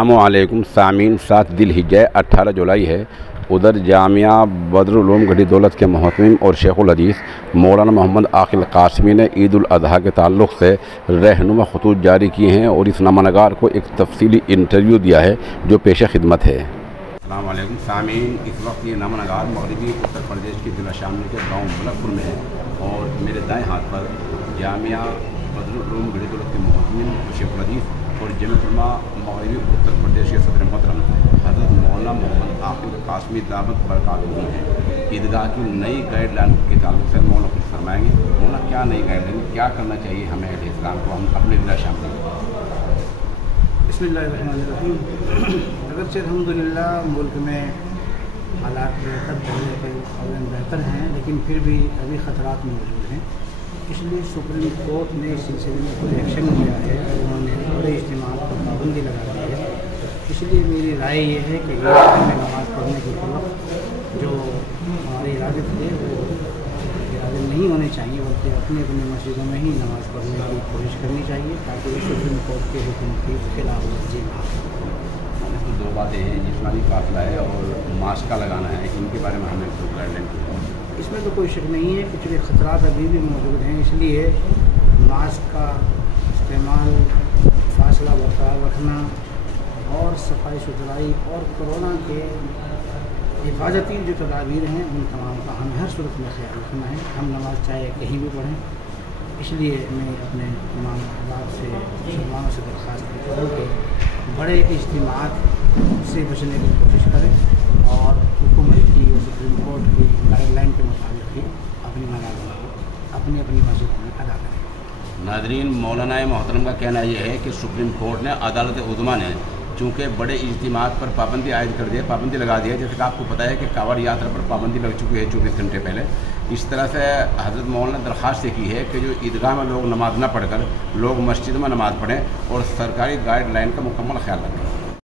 अस्सलामुअलैकुम सामीन। 7 ज़िलहिज्जा 18 जुलाई है। उधर जामिया बदरुल उलूम गढ़ी दौलत के मोहतमिम और शेखुल हदीस मौलाना मोहम्मद आकिल कासमी ने ईद उल अज़हा के ताल्लुक़ से रहनुमा खतूत जारी किए हैं और इस नामानगार को एक तफसीली इंटरव्यू दिया है जो पेश खिदमत है। अस्सलामुअलैकुम सामीन, इस वक्त ये नामानगार मगरबी उत्तर प्रदेश के ज़िला शामली के गाँव मलकपुर में है और मेरे दाएँ हाथ पर जामिया बदरुल उलूम गढ़ी दौलत के मोहतमिम और शेखुल हदीस और जमीयत उलमा मगरबी उत्तर प्रदेश के सदर मोहतरम हज़रत मौलाना मोहम्मद आकिल कासमी दामत बरकातहू हैं। ईदगाह की नई गाइडलाइन के ताल्लुक़ से मौलाना कुछ फरमाएंगे। मौलाना, क्या नई गाइडलाइन, क्या करना चाहिए हमें अहले इस्लाम को हम अपने ज़िला शामिल? बिस्मिल्लाहिर्रहमानिर्रहीम। अगरचे अल्हम्दुलिल्लाह मुल्क में हालात बेहतर हैं, लेकिन फिर भी अभी ख़तरात मौजूद हैं। इसलिए सुप्रीम कोर्ट ने इस सिलसिले में कोई एक्शन लिया है और उन्होंने बड़े इज्तिमा पर पाबंदी लगा दी है। इसलिए मेरी राय ये है कि में नमाज़ पढ़ने के वक्त जो हमारे इरादे थे वो इरादे नहीं होने चाहिए, बल्कि अपनी अपनी मस्जिदों में ही नमाज़ पढ़ने की कोशिश करनी चाहिए ताकि सुप्रीम कोर्ट के हुक्म के खिलाफ वर्जी ना हो। तो दो बातें हैं, जिस्मानी फासला है और मास्क का लगाना है, इनके बारे में हमें तो गाइडलाइन इसमें तो कोई शक नहीं है, कुछ भी ख़तरात अभी भी मौजूद हैं। इसलिए मास्क का इस्तेमाल, फासला बरकरार रखना और सफाई सुथराई और कोरोना के हिफाजती जो तदाबीर हैं उन तमाम का हमें हर सूरत में ख्याल रखना है। हम नमाज़ चाहे कहीं भी पढ़ें। इसलिए मैं अपने तमाम अहबाब से मुसलमानों से दरख्वास्त करता हूँ कि बड़े इज्तिमात से बचने की कोशिश करें और हुकूमत की और सुप्रीम कोर्ट की गाइडलाइन के मुताबिक ही अपनी नमाज़ों को अपनी अपनी मस्जिद में अदा करें। नाज़रीन, मौलाना मोहतरम का कहना यह है कि सुप्रीम कोर्ट ने अदालत उज़्मा ने चूँकि बड़े इज्तिमात पर पाबंदी आयद कर दी है, पाबंदी लगा दी है। जैसे कि आपको पता है कि कांवड़ यात्रा पर पाबंदी लग चुकी है 24 घंटे पहले। इस तरह से हज़रत मौलाना ने दरख्वास्त की है कि जो ईदगाह में लोग नमाज़ न पढ़कर लोग मस्जिद में नमाज़ पढ़ें और सरकारी गाइडलाइन का मुकम्मल ख्याल रखें।